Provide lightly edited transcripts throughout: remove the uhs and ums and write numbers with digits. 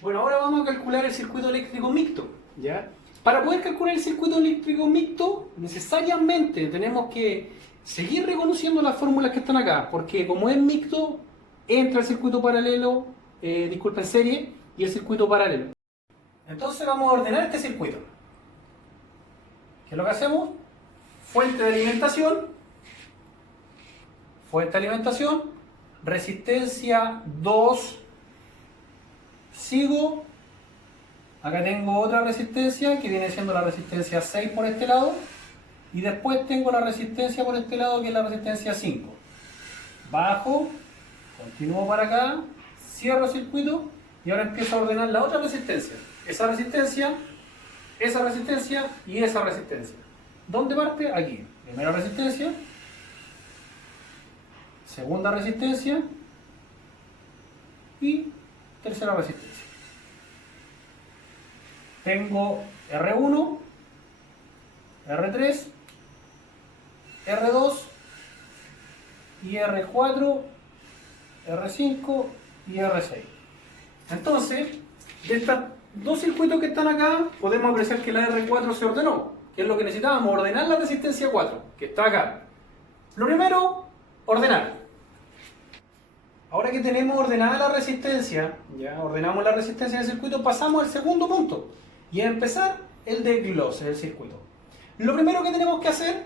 Bueno, ahora vamos a calcular el circuito eléctrico mixto, ¿ya? Para poder calcular el circuito eléctrico mixto, necesariamente tenemos que seguir reconociendo las fórmulas que están acá, porque como es mixto, entra el circuito paralelo, disculpen, serie, y el circuito paralelo. Entonces vamos a ordenar este circuito. ¿Qué es lo que hacemos? Fuente de alimentación, resistencia 2, sigo, acá tengo otra resistencia que viene siendo la resistencia 6 por este lado, y después tengo la resistencia por este lado que es la resistencia 5. Bajo, continúo para acá, cierro el circuito y ahora empiezo a ordenar la otra resistencia. Esa resistencia y esa resistencia. ¿Dónde parte? Aquí. Primera resistencia, segunda resistencia y tercera resistencia. Tengo R1, R3, R2 y R4, R5 y R6. Entonces, de estos dos circuitos que están acá, podemos apreciar que la R4 se ordenó, que es lo que necesitábamos, ordenar la resistencia 4, que está acá. Lo primero, ordenar. Ahora que tenemos ordenada la resistencia, ya ordenamos la resistencia del circuito, pasamos al segundo punto, y a empezar el desglose del circuito. Lo primero que tenemos que hacer,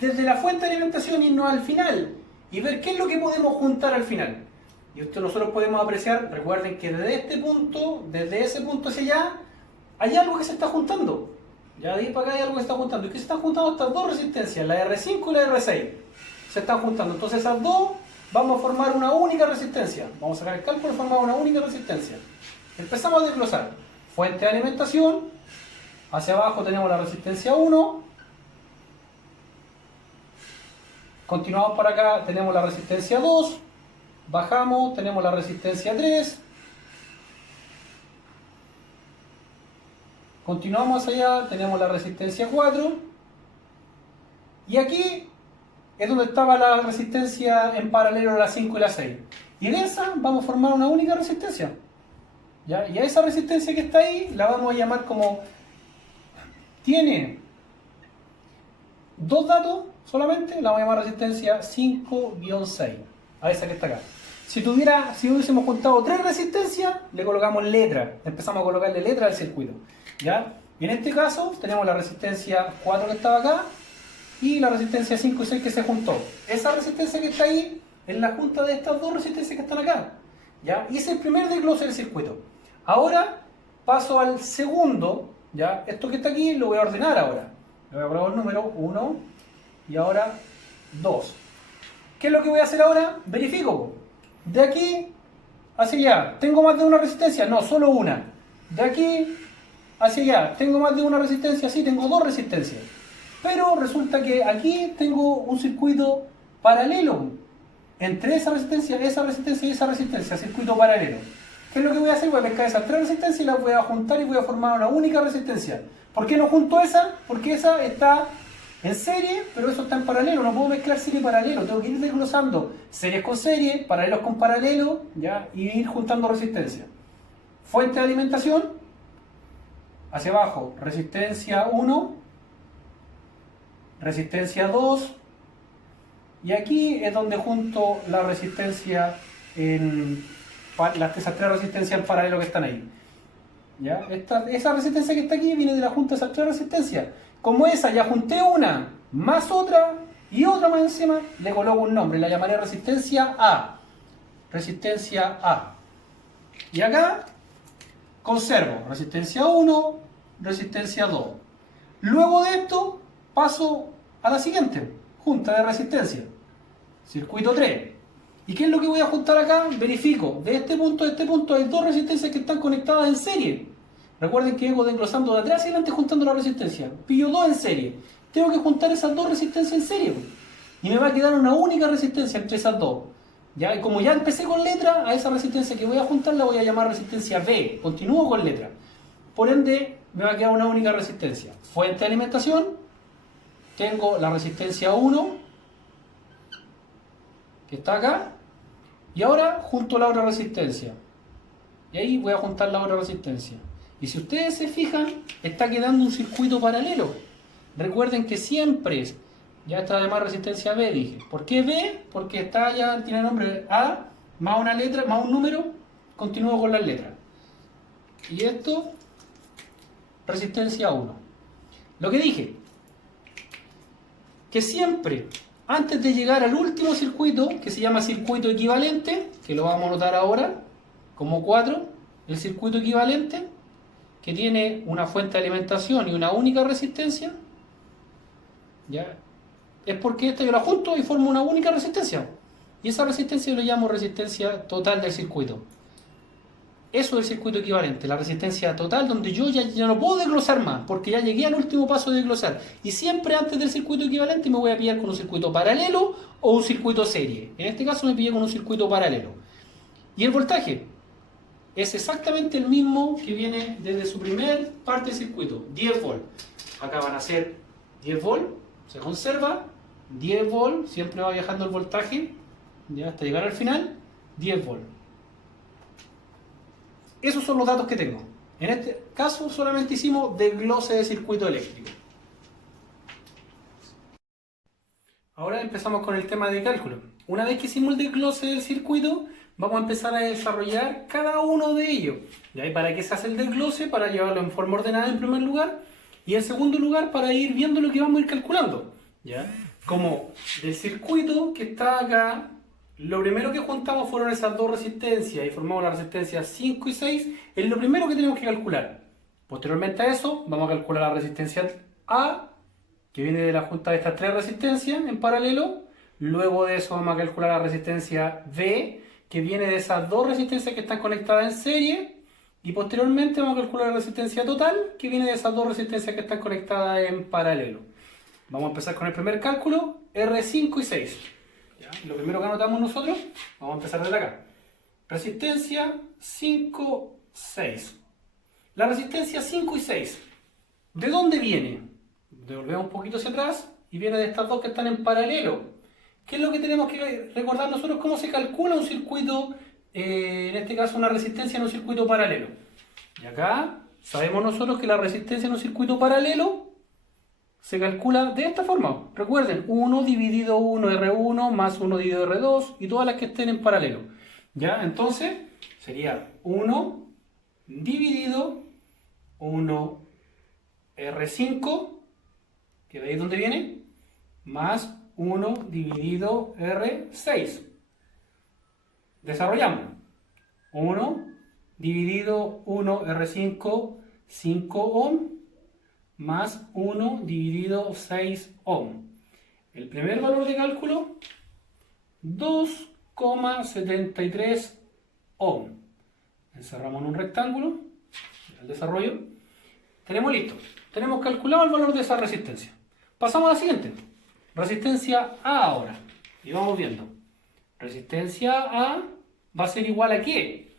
desde la fuente de alimentación, irnos al final, y ver qué es lo que podemos juntar al final. Y esto nosotros podemos apreciar, recuerden que desde este punto, desde ese punto hacia allá, hay algo que se está juntando. Ya de ahí para acá hay algo que se está juntando. ¿Y qué se están juntando? Estas dos resistencias, la R5 y la R6. Se están juntando. Entonces esas dos vamos a formar una única resistencia. Vamos a sacar el cálculo y formar una única resistencia. Empezamos a desglosar. Fuente de alimentación. Hacia abajo tenemos la resistencia 1. Continuamos para acá, tenemos la resistencia 2. Bajamos, tenemos la resistencia 3. Continuamos allá, tenemos la resistencia 4. Y aquí es donde estaba la resistencia en paralelo a la 5 y la 6. Y en esa vamos a formar una única resistencia. ¿Ya? Y a esa resistencia que está ahí la vamos a llamar como... Tiene dos datos solamente, la vamos a llamar resistencia 5-6. A esa que está acá. Si hubiésemos juntado tres resistencias, le colocamos letra. Empezamos a colocarle letra al circuito. ¿Ya? Y en este caso tenemos la resistencia 4 que estaba acá y la resistencia 5 y 6 que se juntó. Esa resistencia que está ahí es la junta de estas dos resistencias que están acá. ¿Ya? Y ese es el primer desglose del circuito. Ahora paso al segundo. ¿Ya? Esto que está aquí lo voy a ordenar ahora. Le voy a poner el número 1 y ahora 2. ¿Qué es lo que voy a hacer ahora? Verifico. De aquí hacia allá, ¿tengo más de una resistencia? No, solo una. De aquí hacia allá, ¿tengo más de una resistencia? Sí, tengo dos resistencias. Pero resulta que aquí tengo un circuito paralelo entre esa resistencia y esa resistencia, circuito paralelo. ¿Qué es lo que voy a hacer? Voy a pescar esas tres resistencias y las voy a juntar y voy a formar una única resistencia. ¿Por qué no junto esa? Porque esa está en serie, pero eso está en paralelo. No puedo mezclar serie y paralelo. Tengo que ir desglosando series con serie, paralelos con paralelo, ¿ya? Y ir juntando resistencia. Fuente de alimentación. Hacia abajo, resistencia 1, resistencia 2. Y aquí es donde junto la resistencia esas tres resistencias en paralelo que están ahí. ¿Ya? Esa resistencia que está aquí viene de la junta de esas tres resistencias. Como esa ya junté una, más otra y otra más encima, le coloco un nombre, la llamaré resistencia A. Resistencia A. Y acá conservo resistencia 1, resistencia 2. Luego de esto paso a la siguiente, junta de resistencia. Circuito 3. ¿Y qué es lo que voy a juntar acá? Verifico. De este punto a este punto hay dos resistencias que están conectadas en serie. Recuerden que vengo desglosando de atrás y adelante juntando la resistencia. Pillo dos en serie. Tengo que juntar esas dos resistencias en serie. Y me va a quedar una única resistencia entre esas dos. ¿Ya? Y como ya empecé con letra, a esa resistencia que voy a juntar la voy a llamar resistencia B. Continúo con letra. Por ende, me va a quedar una única resistencia. Fuente de alimentación. Tengo la resistencia 1, que está acá. Y ahora junto la otra resistencia. Y ahí voy a juntar la otra resistencia. Y si ustedes se fijan, está quedando un circuito paralelo. Recuerden que siempre ya está además resistencia B, dije. ¿Por qué B? Porque está ya, tiene nombre A, más una letra, más un número, continúo con las letras. Y esto, resistencia 1. Lo que dije, que siempre, antes de llegar al último circuito, que se llama circuito equivalente, que lo vamos a anotar ahora, como 4, el circuito equivalente, que tiene una fuente de alimentación y una única resistencia, ¿ya? Es porque esto yo la junto y formo una única resistencia. Y esa resistencia yo le llamo resistencia total del circuito. Eso es el circuito equivalente, la resistencia total, donde yo ya no puedo desglosar más, porque ya llegué al último paso de desglosar. Y siempre antes del circuito equivalente me voy a pillar con un circuito paralelo o un circuito serie. En este caso me pillé con un circuito paralelo. Y el voltaje es exactamente el mismo que viene desde su primer parte del circuito, 10 volt. Acá van a ser 10 volt, se conserva, 10 volt, siempre va viajando el voltaje, ya hasta llegar al final, 10 volt. Esos son los datos que tengo. En este caso solamente hicimos desglose de circuito eléctrico. Ahora empezamos con el tema de cálculo. Una vez que hicimos el desglose del circuito, vamos a empezar a desarrollar cada uno de ellos. ¿Y para qué se hace el desglose? Para llevarlo en forma ordenada en primer lugar. Y en segundo lugar, para ir viendo lo que vamos a ir calculando. ¿Ya? Como del circuito que está acá, lo primero que juntamos fueron esas dos resistencias y formamos la resistencia 5 y 6. Es lo primero que tenemos que calcular. Posteriormente a eso, vamos a calcular la resistencia A, que viene de la junta de estas tres resistencias en paralelo. Luego de eso vamos a calcular la resistencia B, que viene de esas dos resistencias que están conectadas en serie. Y posteriormente vamos a calcular la resistencia total, que viene de esas dos resistencias que están conectadas en paralelo. Vamos a empezar con el primer cálculo, R5 y 6. ¿Ya? Lo primero que anotamos nosotros, vamos a empezar desde acá. Resistencia 5, 6. La resistencia 5 y 6, ¿de dónde viene? Devolvemos un poquito hacia atrás y viene de estas dos que están en paralelo. ¿Qué es lo que tenemos que recordar nosotros? ¿Cómo se calcula un circuito, en este caso una resistencia en un circuito paralelo? Y acá sabemos nosotros que la resistencia en un circuito paralelo se calcula de esta forma. Recuerden, 1 dividido 1 R1 más 1 dividido R2 y todas las que estén en paralelo. ¿Ya? Entonces sería 1 dividido 1 R5, que de ahí es donde viene, más 1 dividido R6. Desarrollamos. 1 dividido 1 R5, 5 ohm, más 1 dividido 6 ohm. El primer valor de cálculo, 2,73 ohm. Encerramos en un rectángulo, el desarrollo. Tenemos listo. Tenemos calculado el valor de esa resistencia. Pasamos a la siguiente. Resistencia A ahora. Y vamos viendo. Resistencia A va a ser igual a ¿qué?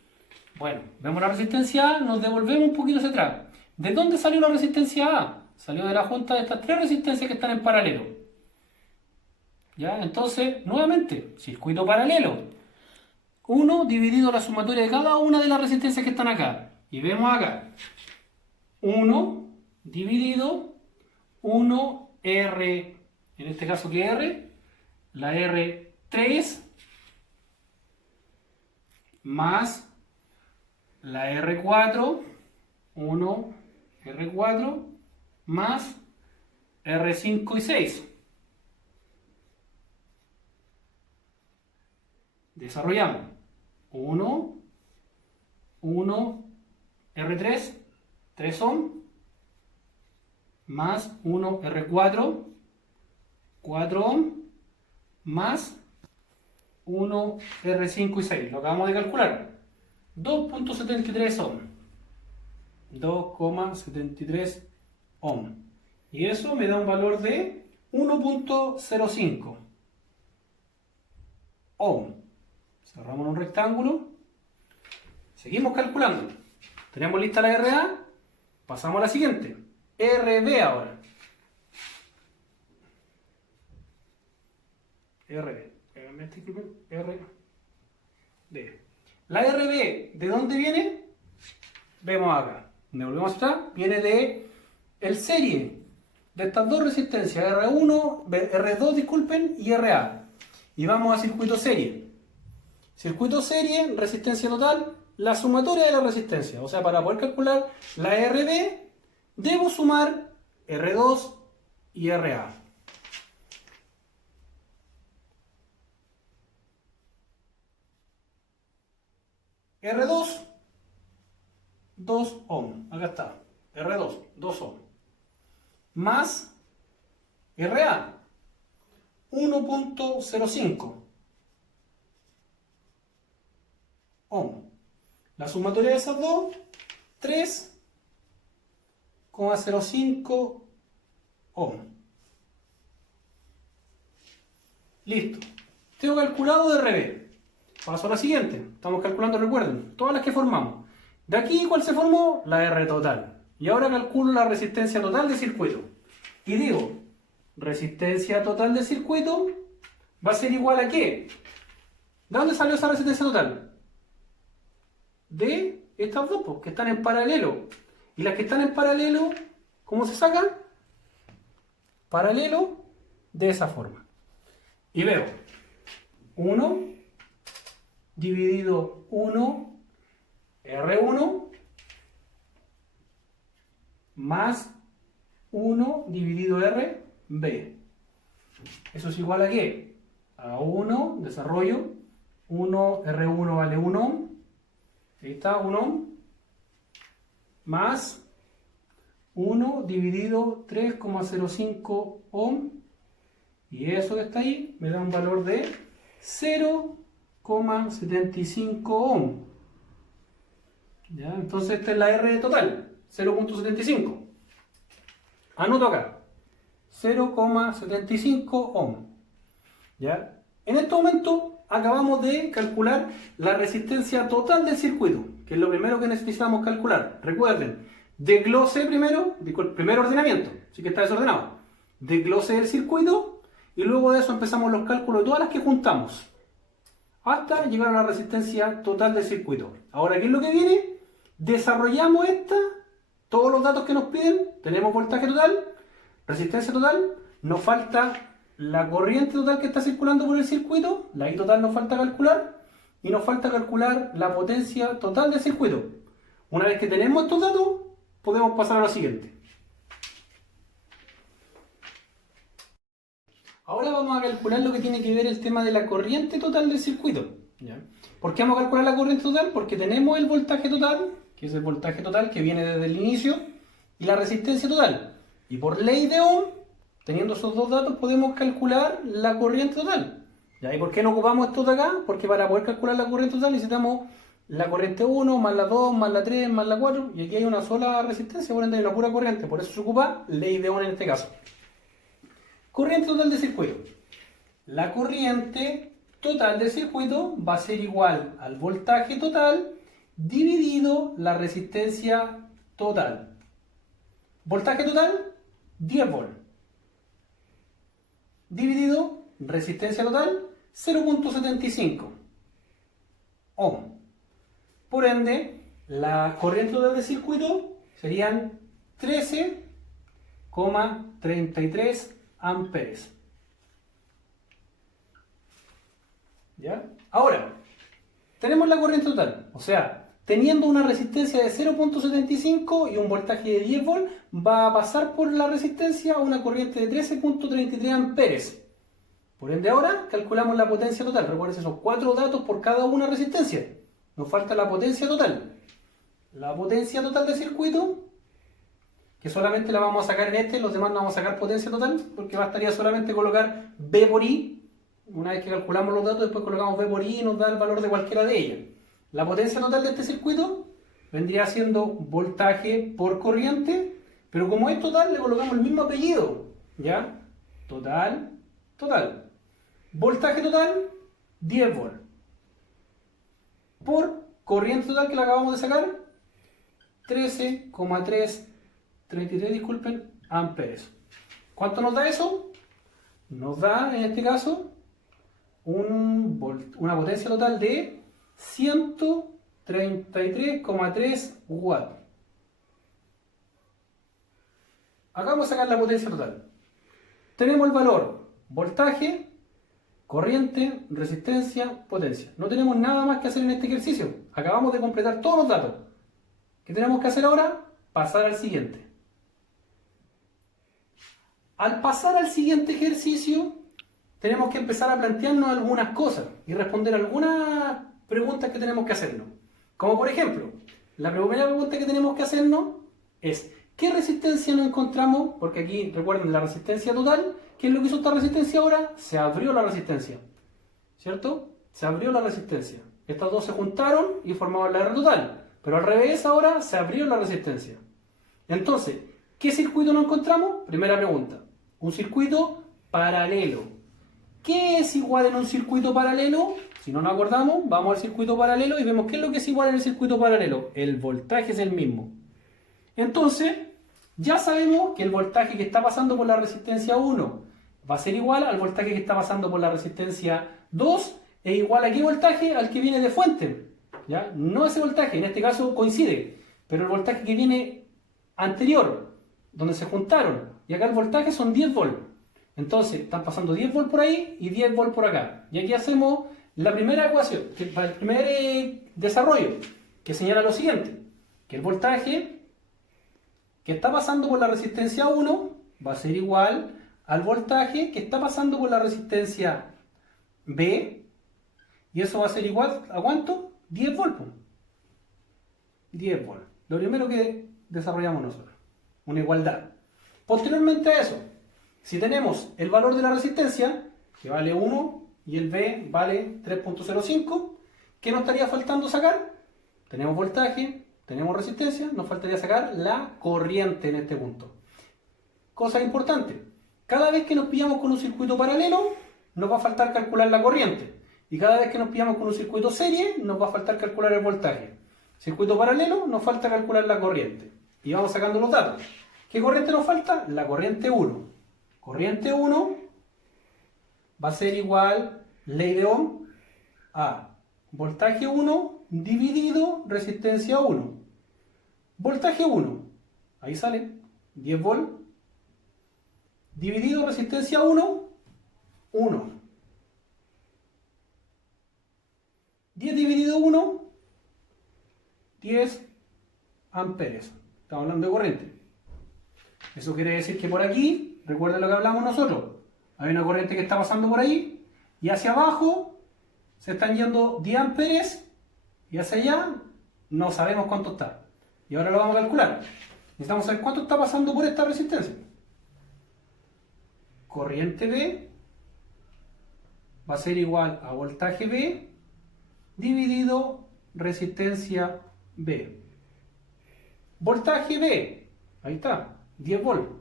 Bueno, vemos la resistencia A, nos devolvemos un poquito hacia atrás. ¿De dónde salió la resistencia A? Salió de la junta de estas tres resistencias que están en paralelo. ¿Ya? Entonces, nuevamente, circuito paralelo. 1 dividido la sumatoria de cada una de las resistencias que están acá. Y vemos acá. 1 dividido 1R, en este caso ¿qué R? La R3 más la R4, 1 R4 más R5 y 6. Desarrollamos 1, 1, R3, 3 ohm, más 1 R4, 4 ohm, más 1 R5 y 6. Lo acabamos de calcular. 2,73 ohm. 2,73 ohm. Y eso me da un valor de 1,05 ohm. Cerramos un rectángulo. Seguimos calculando. Tenemos lista la RA. Pasamos a la siguiente. RB ahora. RB. RB. La RB, ¿de dónde viene? Vemos acá. Me volvemos atrás. Viene de el serie de estas dos resistencias, R1, R2, disculpen, y RA. Y vamos a circuito serie. Circuito serie, resistencia total, la sumatoria de la resistencia. O sea, para poder calcular la RB, debo sumar R2 y RA. R2, 2 ohm. Acá está. R2, 2 ohm. Más RA, 1.05 ohm. La sumatoria de esas dos, 3,05 ohm. Listo. Tengo calculado de RB. Paso a la siguiente. Estamos calculando, recuerden, todas las que formamos. De aquí, ¿cuál se formó? La R total. Y ahora calculo la resistencia total de circuito. Y digo, resistencia total de circuito va a ser igual a ¿qué? ¿De dónde salió esa resistencia total? De estas dos, pues, que están en paralelo. Y las que están en paralelo, ¿cómo se sacan? Paralelo de esa forma. Y veo 1 dividido 1 R1 más 1 dividido RB. Eso es igual a ¿qué? A 1, desarrollo, 1 R1 vale 1 ohm. Ahí está, 1 ohm. Más 1 dividido 3,05 ohm. Y eso que está ahí me da un valor de 0,75 ohm. ¿Ya? Entonces esta es la R total, 0,75. Anoto acá, 0,75 ohm. ¿Ya? En este momento acabamos de calcular la resistencia total del circuito, que es lo primero que necesitamos calcular. Recuerden, desglose primero, primer ordenamiento, así que está desordenado. Desglose del circuito y luego de eso empezamos los cálculos de todas las que juntamos hasta llegar a la resistencia total del circuito. Ahora, ¿qué es lo que viene? Desarrollamos todos los datos que nos piden. Tenemos voltaje total, resistencia total, nos falta la corriente total que está circulando por el circuito, la I total nos falta calcular, y nos falta calcular la potencia total del circuito. Una vez que tenemos estos datos, podemos pasar a lo siguiente. Ahora vamos a calcular lo que tiene que ver el tema de la corriente total del circuito. ¿Ya? ¿Por qué vamos a calcular la corriente total? Porque tenemos el voltaje total, que es el voltaje total que viene desde el inicio, y la resistencia total. Y por ley de Ohm, teniendo esos dos datos, podemos calcular la corriente total. ¿Ya? ¿Y por qué no ocupamos estos de acá? Porque para poder calcular la corriente total necesitamos la corriente 1, más la 2, más la 3, más la 4, y aquí hay una sola resistencia, por ende hay una pura corriente, por eso se ocupa ley de Ohm en este caso. Corriente total de circuito. La corriente total del circuito va a ser igual al voltaje total dividido la resistencia total. Voltaje total, 10 volts. Dividido resistencia total, 0,75 ohm. Por ende, la corriente total del circuito serían 13,33 amperes. ¿Ya? Ahora, tenemos la corriente total, o sea, teniendo una resistencia de 0,75 y un voltaje de 10 volts, va a pasar por la resistencia a una corriente de 13,33 amperes. Por ende, ahora calculamos la potencia total. Recuerden, esos 4 datos por cada una resistencia. Nos falta la potencia total. La potencia total del circuito, que solamente la vamos a sacar en los demás no vamos a sacar potencia total, porque bastaría solamente colocar V por I. Una vez que calculamos los datos, después colocamos V por I y nos da el valor de cualquiera de ellas. La potencia total de este circuito vendría siendo voltaje por corriente, pero como es total, le colocamos el mismo apellido. ¿Ya? Total, total. Voltaje total, 10 volts. Por corriente total que la acabamos de sacar, 13,333, disculpen, amperes. ¿Cuánto nos da eso? Nos da, en este caso, una potencia total de 133,3 watts. Acá vamos a sacar la potencia total. Tenemos el valor voltaje, corriente, resistencia, potencia. No tenemos nada más que hacer en este ejercicio. Acabamos de completar todos los datos. ¿Qué tenemos que hacer ahora? Pasar al siguiente. Al pasar al siguiente ejercicio, tenemos que empezar a plantearnos algunas cosas y responder algunas preguntas que tenemos que hacernos. Como por ejemplo, la primera pregunta que tenemos que hacernos es ¿qué resistencia nos encontramos? Porque aquí, recuerden, la resistencia total. ¿Qué es lo que hizo esta resistencia ahora? Se abrió la resistencia. ¿Cierto? Se abrió la resistencia. Estas dos se juntaron y formaban la R total. Pero al revés ahora se abrió la resistencia. Entonces, ¿qué circuito nos encontramos? Primera pregunta. Un circuito paralelo. ¿Qué es igual en un circuito paralelo? Si no nos acordamos, vamos al circuito paralelo y vemos qué es lo que es igual en el circuito paralelo. El voltaje es el mismo. Entonces, ya sabemos que el voltaje que está pasando por la resistencia 1 va a ser igual al voltaje que está pasando por la resistencia 2, es igual a qué voltaje, al que viene de fuente. ¿Ya? No ese voltaje, en este caso coincide, pero el voltaje que viene anterior, donde se juntaron, y acá el voltaje son 10 volts. Entonces, están pasando 10 volts por ahí y 10 volts por acá. Y aquí hacemos la primera ecuación, el primer desarrollo, que señala lo siguiente, que el voltaje que está pasando por la resistencia 1 va a ser igual al voltaje que está pasando por la resistencia B, y eso va a ser igual a ¿cuánto? 10 volts. 10 volts. Lo primero que desarrollamos nosotros, una igualdad. Posteriormente a eso, si tenemos el valor de la resistencia, que vale 1, y el B vale 3.05, ¿qué nos estaría faltando sacar? Tenemos voltaje, tenemos resistencia, nos faltaría sacar la corriente en este punto. Cosa importante, cada vez que nos pillamos con un circuito paralelo, nos va a faltar calcular la corriente. Y cada vez que nos pillamos con un circuito serie, nos va a faltar calcular el voltaje. Circuito paralelo, nos falta calcular la corriente. Y vamos sacando los datos. ¿Qué corriente nos falta? La corriente 1. Corriente 1 va a ser igual, ley de Ohm, a voltaje 1 dividido resistencia 1. Voltaje 1, ahí sale, 10 volts, dividido resistencia 1, 1. 10 dividido 1, 10 amperes. Estamos hablando de corriente. Eso quiere decir que por aquí, recuerden lo que hablamos nosotros, hay una corriente que está pasando por ahí, y hacia abajo se están yendo 10 amperes, y hacia allá no sabemos cuánto está. Y ahora lo vamos a calcular. Necesitamos saber cuánto está pasando por esta resistencia. Corriente B va a ser igual a voltaje B dividido resistencia B. Voltaje B, ahí está, 10 volts.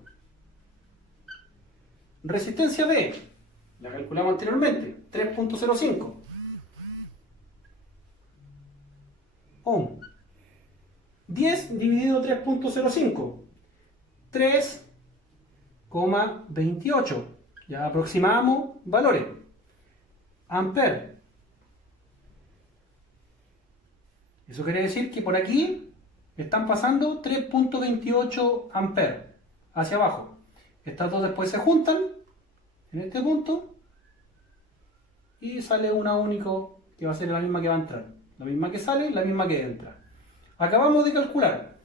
Resistencia B, la calculamos anteriormente, 3.05 ohm. 10 dividido 3.05, 3,28. Ya aproximamos valores. Ampere. Eso quiere decir que por aquí están pasando 3.28 amperes hacia abajo. Estas dos después se juntan en este punto y sale una única que va a ser la misma que va a entrar. La misma que sale, la misma que entra. Acabamos de calcular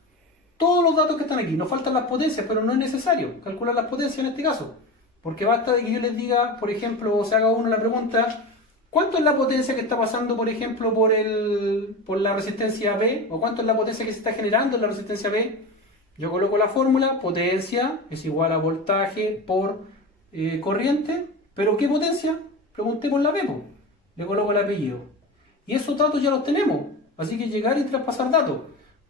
todos los datos que están aquí. Nos faltan las potencias, pero no es necesario calcular las potencias en este caso. Porque basta de que yo les diga, por ejemplo, o se haga uno la pregunta, ¿cuánto es la potencia que está pasando, por ejemplo, por la resistencia B? ¿O cuánto es la potencia que se está generando en la resistencia B? Yo coloco la fórmula, potencia es igual a voltaje por corriente. ¿Pero qué potencia? Pregunté por la B, pues. Le coloco el apellido. Y esos datos ya los tenemos. Así que llegar y traspasar datos.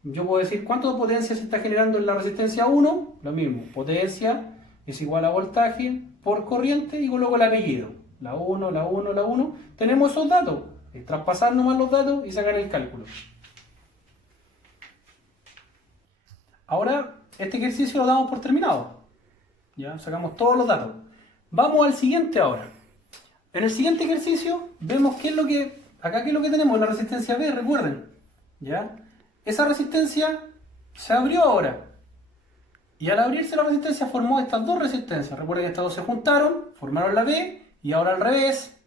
Yo puedo decir cuánto potencia se está generando en la resistencia 1, lo mismo, potencia es igual a voltaje por corriente y coloco el apellido. La 1, la 1, la 1. Tenemos esos datos. Es traspasar nomás los datos y sacar el cálculo. Ahora, este ejercicio lo damos por terminado. Ya sacamos todos los datos. Vamos al siguiente ahora. En el siguiente ejercicio vemos qué es lo que acá ¿qué es lo que tenemos? La resistencia B, recuerden. ¿Ya? Esa resistencia se abrió ahora. Y al abrirse la resistencia formó estas dos resistencias. Recuerden que estas dos se juntaron, formaron la B, y ahora al revés,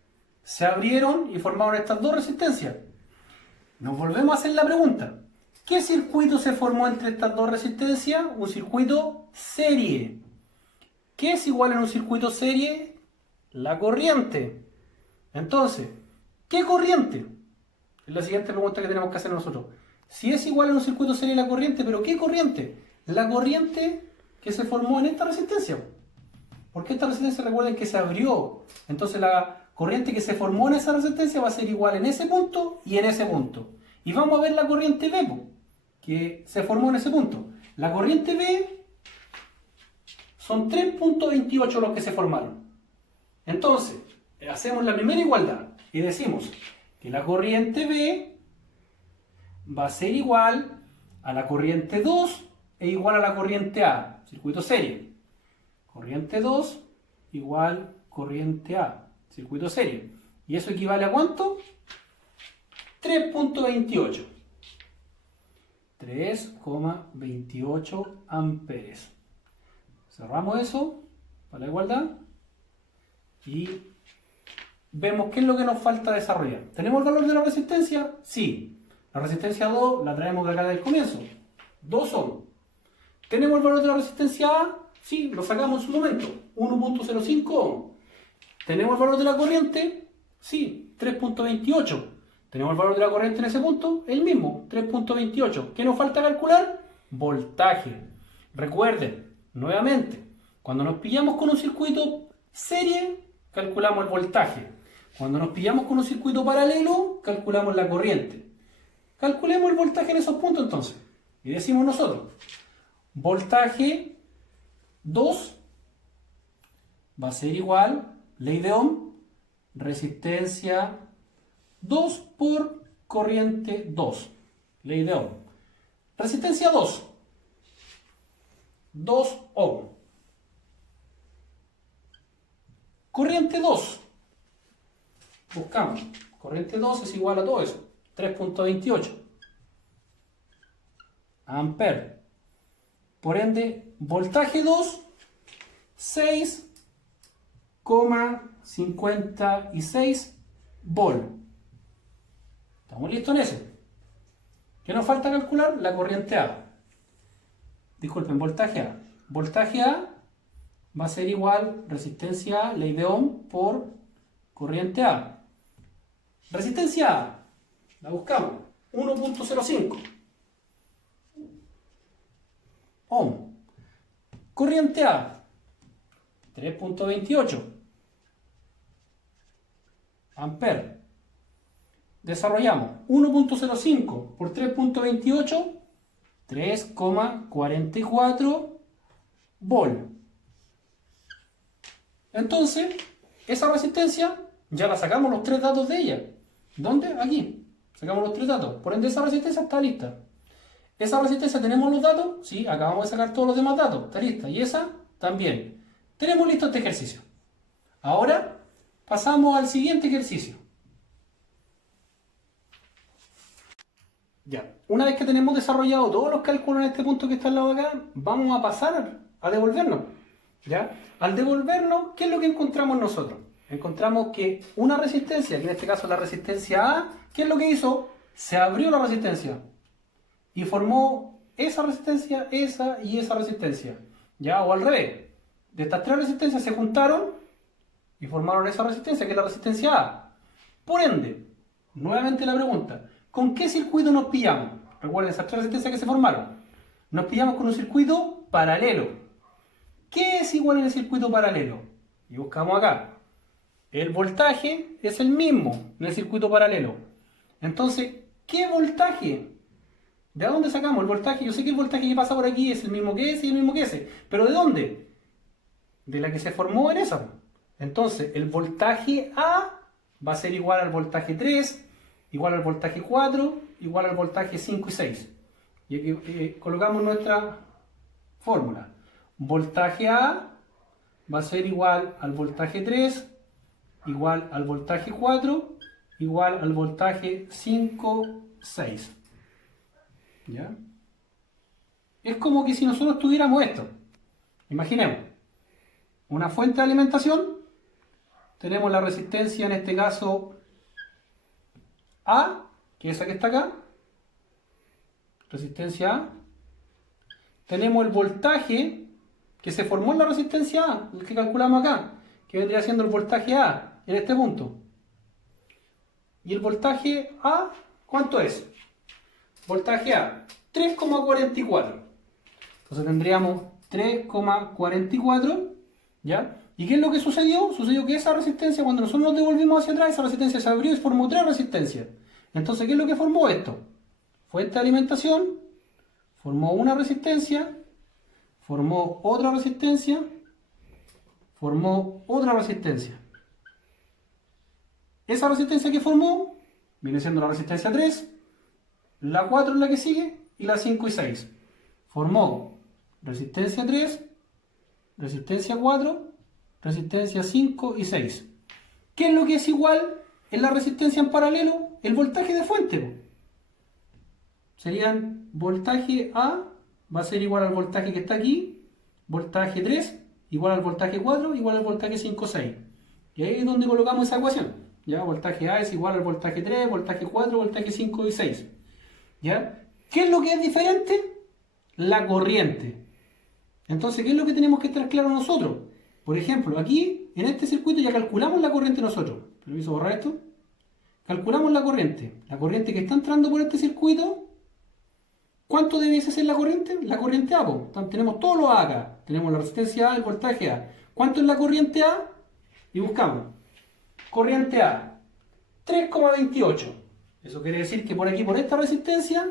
se abrieron y formaron estas dos resistencias. Nos volvemos a hacer la pregunta. ¿Qué circuito se formó entre estas dos resistencias? Un circuito serie. ¿Qué es igual en un circuito serie? La corriente. Entonces, ¿qué corriente? Es la siguiente pregunta que tenemos que hacer nosotros. Si es igual en un circuito serie la corriente, ¿pero qué corriente? La corriente que se formó en esta resistencia. Porque esta resistencia, recuerden que se abrió. Entonces la corriente que se formó en esa resistencia va a ser igual en ese punto y en ese punto. Y vamos a ver la corriente B, que se formó en ese punto. La corriente B son 3.28 los que se formaron. Entonces, hacemos la primera igualdad y decimos que la corriente B va a ser igual a la corriente 2 e igual a la corriente A, circuito serie. Corriente 2 igual corriente A, circuito serie. ¿Y eso equivale a cuánto? 3.28. 3,28 amperes. Cerramos eso para la igualdad y vemos qué es lo que nos falta desarrollar. ¿Tenemos el valor de la resistencia? Sí. La resistencia 2 la traemos de acá del comienzo. 2 ohms. ¿Tenemos el valor de la resistencia A? Sí, lo sacamos en su momento. 1.05 ohms. ¿Tenemos el valor de la corriente? Sí, 3.28. ¿Tenemos el valor de la corriente en ese punto? El mismo, 3.28. ¿Qué nos falta calcular? Voltaje. Recuerden, nuevamente, cuando nos pillamos con un circuito serie, calculamos el voltaje. Cuando nos pillamos con un circuito paralelo, calculamos la corriente. Calculemos el voltaje en esos puntos entonces. Y decimos nosotros, voltaje 2 va a ser igual, ley de Ohm, resistencia 2 por corriente 2, ley de Ohm. Resistencia 2 ohm. Corriente 2, buscamos, corriente 2 es igual a todo eso, 3.28 amperes. Por ende, voltaje 2, 6,56 volt. ¿Estamos listos en eso? ¿Qué nos falta calcular? La corriente A. Disculpen, voltaje A. Voltaje A va a ser igual resistencia A, ley de Ohm, por corriente A. Resistencia A, la buscamos, 1.05 ohm. Corriente A, 3.28 amperes. Desarrollamos 1.05 por 3.28, 3,44 volt. Entonces, esa resistencia ya la sacamos los tres datos de ella. ¿Dónde? Aquí. Sacamos los tres datos. Por ende, esa resistencia está lista. ¿Esa resistencia tenemos los datos? Sí, acabamos de sacar todos los demás datos. Está lista. Y esa también. Tenemos listo este ejercicio. Ahora pasamos al siguiente ejercicio. Ya. Una vez que tenemos desarrollado todos los cálculos en este punto que está al lado de acá, vamos a pasar a devolvernos. ¿Ya? Al devolvernos, ¿qué es lo que encontramos nosotros? Encontramos que una resistencia, que en este caso es la resistencia A, ¿qué es lo que hizo? Se abrió la resistencia y formó esa resistencia, esa y esa resistencia. ¿Ya? O al revés. De estas tres resistencias se juntaron y formaron esa resistencia, que es la resistencia A. Por ende, nuevamente la pregunta, ¿con qué circuito nos pillamos? Recuerden esas tres resistencias que se formaron. Nos pillamos con un circuito paralelo. ¿Qué es igual en el circuito paralelo? Y buscamos acá. El voltaje es el mismo en el circuito paralelo. Entonces, ¿qué voltaje? ¿De dónde sacamos el voltaje? Yo sé que el voltaje que pasa por aquí es el mismo que ese y el mismo que ese. ¿Pero de dónde? De la que se formó en esa. Entonces, el voltaje A va a ser igual al voltaje 3, igual al voltaje 4, igual al voltaje 5 y 6. Y aquí colocamos nuestra fórmula. Voltaje A va a ser igual al voltaje 3, igual al voltaje 4, igual al voltaje 5,6. ¿Ya? Es como que si nosotros tuviéramos esto. Imaginemos, una fuente de alimentación, tenemos la resistencia en este caso A, que es esa que está acá, resistencia A. Tenemos el voltaje que se formó en la resistencia A, el que calculamos acá, que vendría siendo el voltaje A en este punto. Y el voltaje A, ¿cuánto es? Voltaje A, 3,44. Entonces tendríamos 3,44, ¿ya? ¿Y qué es lo que sucedió? Sucedió que esa resistencia, cuando nosotros nos devolvimos hacia atrás, esa resistencia se abrió y formó otra resistencia. Entonces, ¿qué es lo que formó esto? Fuente de alimentación, formó una resistencia, formó otra resistencia, formó otra resistencia. Esa resistencia que formó viene siendo la resistencia 3, la 4 es la que sigue, y la 5 y 6. Formó resistencia 3, resistencia 4, resistencia 5 y 6. ¿Qué es lo que es igual en la resistencia en paralelo? El voltaje de fuente. Serían voltaje A va a ser igual al voltaje que está aquí, voltaje 3 igual al voltaje 4 igual al voltaje 5, 6. Y ahí es donde colocamos esa ecuación. ¿Ya? Voltaje A es igual al voltaje 3, voltaje 4, voltaje 5 y 6. ¿Ya? ¿Qué es lo que es diferente? La corriente. Entonces, ¿qué es lo que tenemos que estar claro nosotros? Por ejemplo, aquí, en este circuito ya calculamos la corriente nosotros. Permiso, borrar esto. Calculamos la corriente. La corriente que está entrando por este circuito, ¿cuánto debiese ser la corriente? La corriente A, po. Tenemos todos los A acá. Tenemos la resistencia A, el voltaje A. ¿Cuánto es la corriente A? Y buscamos. Corriente A, 3,28. Eso quiere decir que por aquí, por esta resistencia,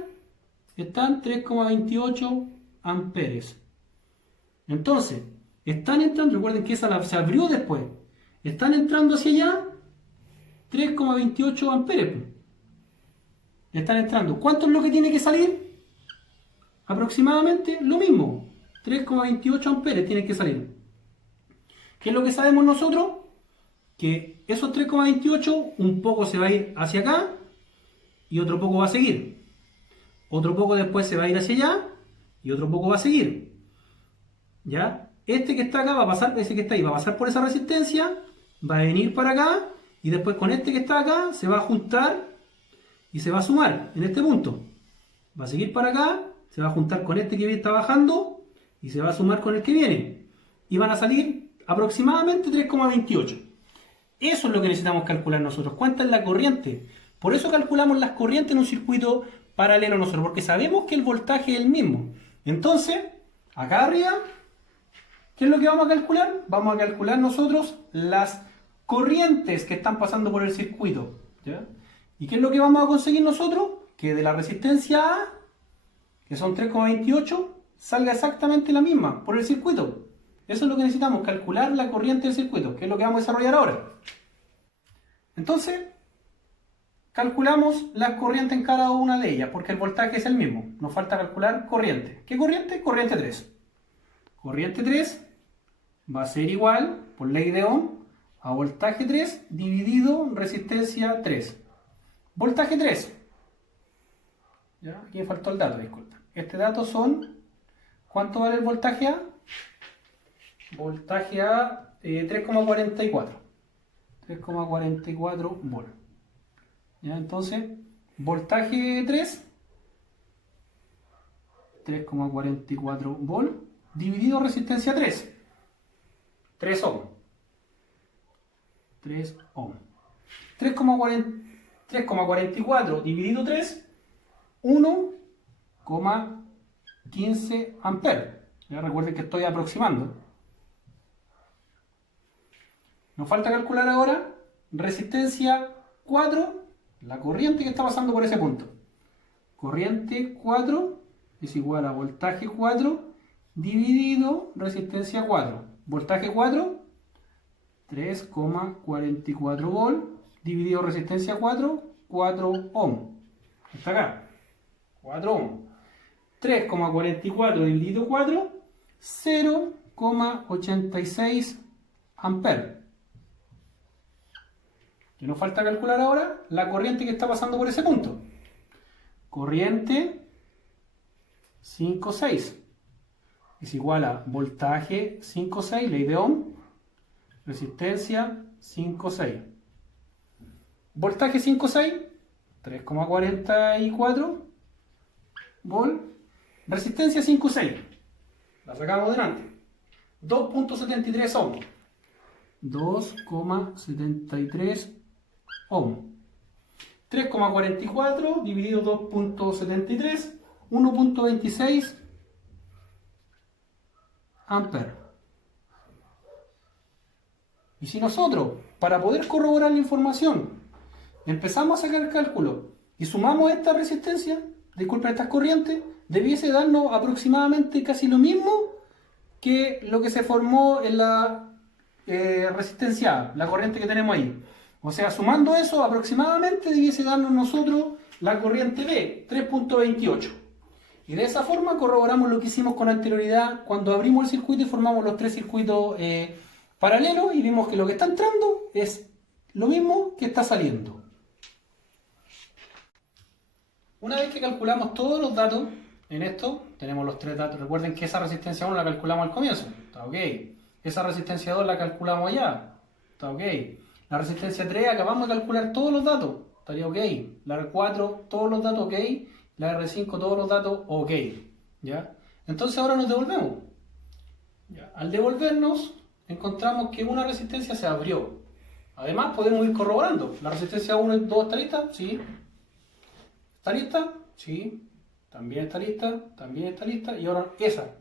están 3,28 amperes. Entonces, están entrando, recuerden que esa se abrió después, están entrando hacia allá 3,28 amperes. Están entrando. ¿Cuánto es lo que tiene que salir? Aproximadamente lo mismo. 3,28 amperes tiene que salir. ¿Qué es lo que sabemos nosotros? Que esos 3,28 un poco se va a ir hacia acá y otro poco va a seguir. Otro poco después se va a ir hacia allá y otro poco va a seguir. ¿Ya? Este que está acá va a pasar, ese que está ahí va a pasar por esa resistencia, va a venir para acá y después con este que está acá se va a juntar y se va a sumar en este punto. Va a seguir para acá, se va a juntar con este que está bajando y se va a sumar con el que viene. Y van a salir aproximadamente 3,28. Eso es lo que necesitamos calcular nosotros. ¿Cuánta es la corriente? Por eso calculamos las corrientes en un circuito paralelo a nosotros, porque sabemos que el voltaje es el mismo. Entonces, acá arriba, ¿qué es lo que vamos a calcular? Vamos a calcular nosotros las corrientes que están pasando por el circuito. ¿Ya? ¿Y qué es lo que vamos a conseguir nosotros? Que de la resistencia A, que son 3,28, salga exactamente la misma por el circuito. Eso es lo que necesitamos, calcular la corriente del circuito, que es lo que vamos a desarrollar ahora. Entonces, calculamos la corriente en cada una de ellas, porque el voltaje es el mismo. Nos falta calcular corriente. ¿Qué corriente? Corriente 3. Corriente 3 va a ser igual, por ley de Ohm, a voltaje 3 dividido resistencia 3. Voltaje 3. ¿Ya? Aquí me faltó el dato, disculpa. Este dato son, ¿cuánto vale el voltaje A? Voltaje A 3,44. 3,44 volt. ¿Ya? Entonces, voltaje 3, 3,44 volt, dividido resistencia 3. 3 ohm. 3 ohm. 3,44 dividido 3, 1,15 amperes. Ya recuerden que estoy aproximando. Nos falta calcular ahora resistencia 4, la corriente que está pasando por ese punto. Corriente 4 es igual a voltaje 4 dividido resistencia 4. Voltaje 4, 3,44 volt, dividido resistencia 4, 4 ohm. Hasta acá, 4 ohm. 3,44 dividido 4, 0,86 amperes. ¿Qué nos falta calcular ahora? La corriente que está pasando por ese punto. Corriente 5,6 es igual a voltaje 5,6, ley de Ohm, resistencia 5,6. Voltaje 5,6, 3,44 volt. Resistencia 5,6, la sacamos delante. 2,73 ohm. 2,73 ohm. 3,44 dividido 2,73, 1,26 amperes. Y si nosotros, para poder corroborar la información, empezamos a sacar el cálculo y sumamos esta resistencia, disculpen, estas corrientes, debiese darnos aproximadamente casi lo mismo que lo que se formó en la resistencia A, la corriente que tenemos ahí. O sea, sumando eso, aproximadamente debiese darnos nosotros la corriente B, 3,28. Y de esa forma corroboramos lo que hicimos con anterioridad cuando abrimos el circuito y formamos los tres circuitos paralelos y vimos que lo que está entrando es lo mismo que está saliendo. Una vez que calculamos todos los datos, en esto tenemos los tres datos. Recuerden que esa resistencia 1 la calculamos al comienzo, está ok. Esa resistencia 2 la calculamos allá, está ok. La resistencia 3 acabamos de calcular todos los datos, estaría ok. La R4, todos los datos ok. La R5, todos los datos ok. ¿Ya? Entonces ahora nos devolvemos. ¿Ya? Al devolvernos, encontramos que una resistencia se abrió. Además podemos ir corroborando. La resistencia 1 y 2 está lista, sí. ¿Está lista? Sí. También está lista, también está lista. Y ahora esa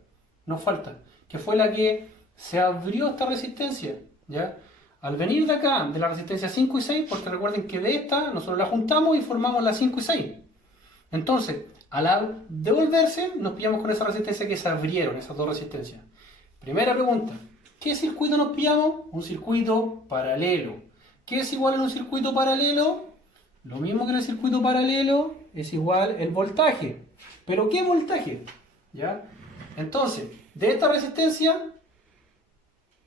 nos falta, que fue la que se abrió esta resistencia. ¿Ya? Al venir de acá, de la resistencia 5 y 6, porque recuerden que de esta nosotros la juntamos y formamos la 5 y 6. Entonces, al devolverse, nos pillamos con esa resistencia que se abrieron, esas dos resistencias. Primera pregunta, ¿qué circuito nos pillamos? Un circuito paralelo. ¿Qué es igual en un circuito paralelo? Lo mismo que en el circuito paralelo es igual el voltaje. ¿Pero qué voltaje? ¿Ya? Entonces, de esta resistencia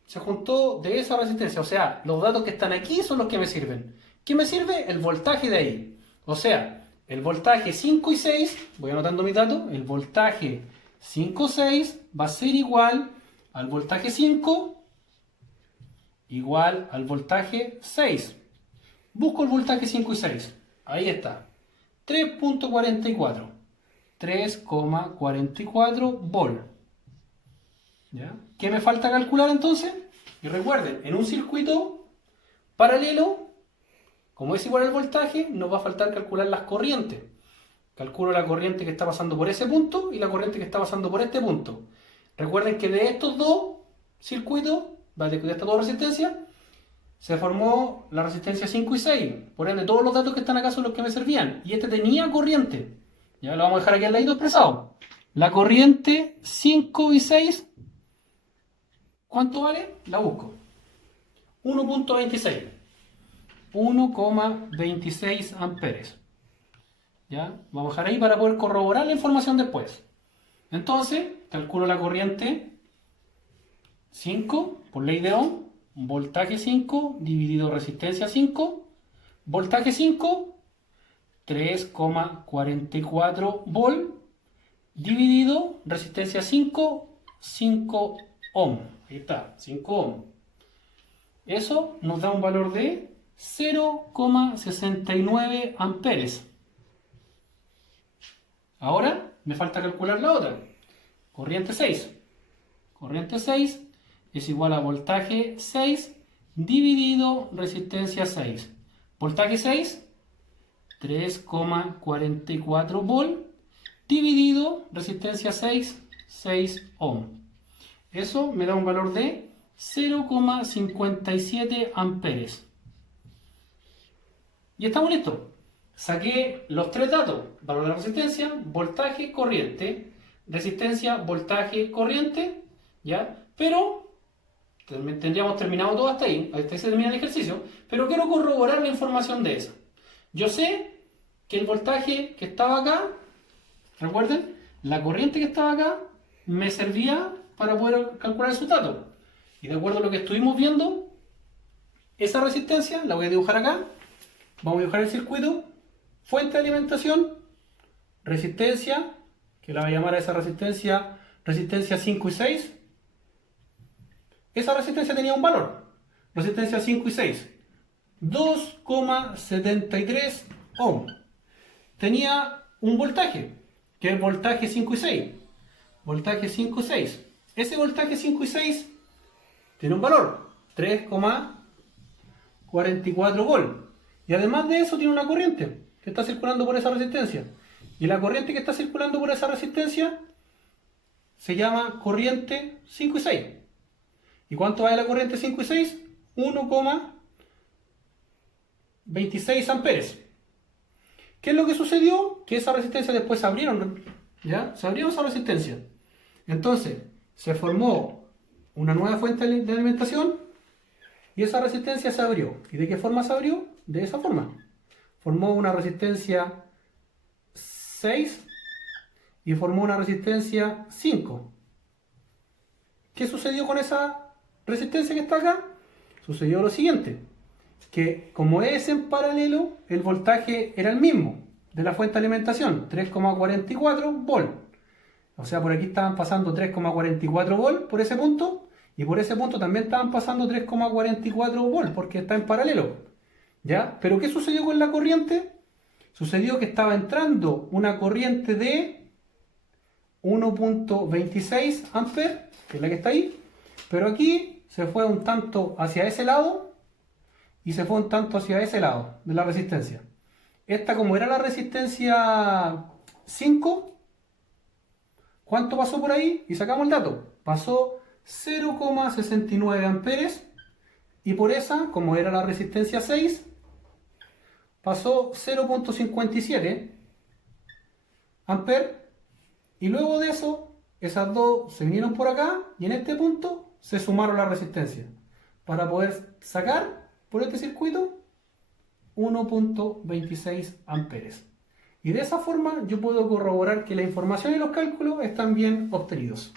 se juntó de esa resistencia. O sea, los datos que están aquí son los que me sirven. ¿Qué me sirve? El voltaje de ahí. O sea, el voltaje 5 y 6, voy anotando mis datos, el voltaje 5,6 va a ser igual al voltaje 5 igual al voltaje 6. Busco el voltaje 5 y 6. Ahí está. 3,44. 3,44 volt. ¿Ya? ¿Qué me falta calcular entonces? Y recuerden, en un circuito paralelo, como es igual al voltaje, nos va a faltar calcular las corrientes. Calculo la corriente que está pasando por ese punto y la corriente que está pasando por este punto. Recuerden que de estos dos circuitos, de estas dos resistencias, se formó la resistencia 5 y 6. Por ende, todos los datos que están acá son los que me servían. Y este tenía corriente. Ya lo vamos a dejar aquí al ladito expresado. La corriente 5 y 6, ¿cuánto vale? La busco. 1,26. 1,26 amperes. ¿Ya? Vamos a dejar ahí para poder corroborar la información después. Entonces, calculo la corriente 5 por ley de Ohm, voltaje 5 dividido resistencia 5, voltaje 5, 3,44 volt, dividido resistencia 5, 5 ohm. Ahí está, 5 ohm. Eso nos da un valor de 0,69 amperes. Ahora me falta calcular la otra. Corriente 6. Corriente 6 es igual a voltaje 6 dividido resistencia 6. Voltaje 6, 3,44 volt, dividido resistencia 6, 6 ohm. Eso me da un valor de 0,57 amperes. Y estamos listos. Saqué los tres datos: valor de la resistencia, voltaje, corriente. Resistencia, voltaje, corriente. ¿Ya? Pero tendríamos terminado todo hasta ahí. Hasta ahí se termina el ejercicio. Pero quiero corroborar la información de esa. Yo sé que el voltaje que estaba acá, recuerden, la corriente que estaba acá me servía para poder calcular esos datos. Y de acuerdo a lo que estuvimos viendo, esa resistencia la voy a dibujar acá. Vamos a dibujar el circuito. Fuente de alimentación, resistencia, que la voy a llamar a esa resistencia 5 y 6. Esa resistencia tenía un valor. Resistencia 5 y 6. 2,73 ohm. Tenía un voltaje, que es voltaje 5 y 6. Voltaje 5 y 6. Ese voltaje 5 y 6 tiene un valor, 3,44 volt. Y además de eso tiene una corriente que está circulando por esa resistencia. Y la corriente que está circulando por esa resistencia se llama corriente 5 y 6. ¿Y cuánto vale la corriente 5 y 6? 1,26 amperes. ¿Qué es lo que sucedió? Que esa resistencia después se abrieron, ¿ya? Se abrió esa resistencia. Entonces, se formó una nueva fuente de alimentación y esa resistencia se abrió. ¿Y de qué forma se abrió? De esa forma. Formó una resistencia 6 y formó una resistencia 5. ¿Qué sucedió con esa resistencia que está acá? Sucedió lo siguiente, que como es en paralelo, el voltaje era el mismo de la fuente de alimentación, 3,44 volt. O sea, por aquí estaban pasando 3,44 volt por ese punto, y por ese punto también estaban pasando 3,44 volt, porque está en paralelo. ¿Ya? Pero ¿qué sucedió con la corriente? Sucedió que estaba entrando una corriente de 1,26 amperes, que es la que está ahí, pero aquí se fue un tanto hacia ese lado y se fue un tanto hacia ese lado de la resistencia. Esta, como era la resistencia 5, ¿cuánto pasó por ahí? Y sacamos el dato. Pasó 0,69 amperes, y por esa, como era la resistencia 6, pasó 0,57 amperes, y luego de eso, esas dos se vinieron por acá, y en este punto se sumaron las resistencias, para poder sacar por este circuito 1,26 amperes. Y de esa forma yo puedo corroborar que la información y los cálculos están bien obtenidos.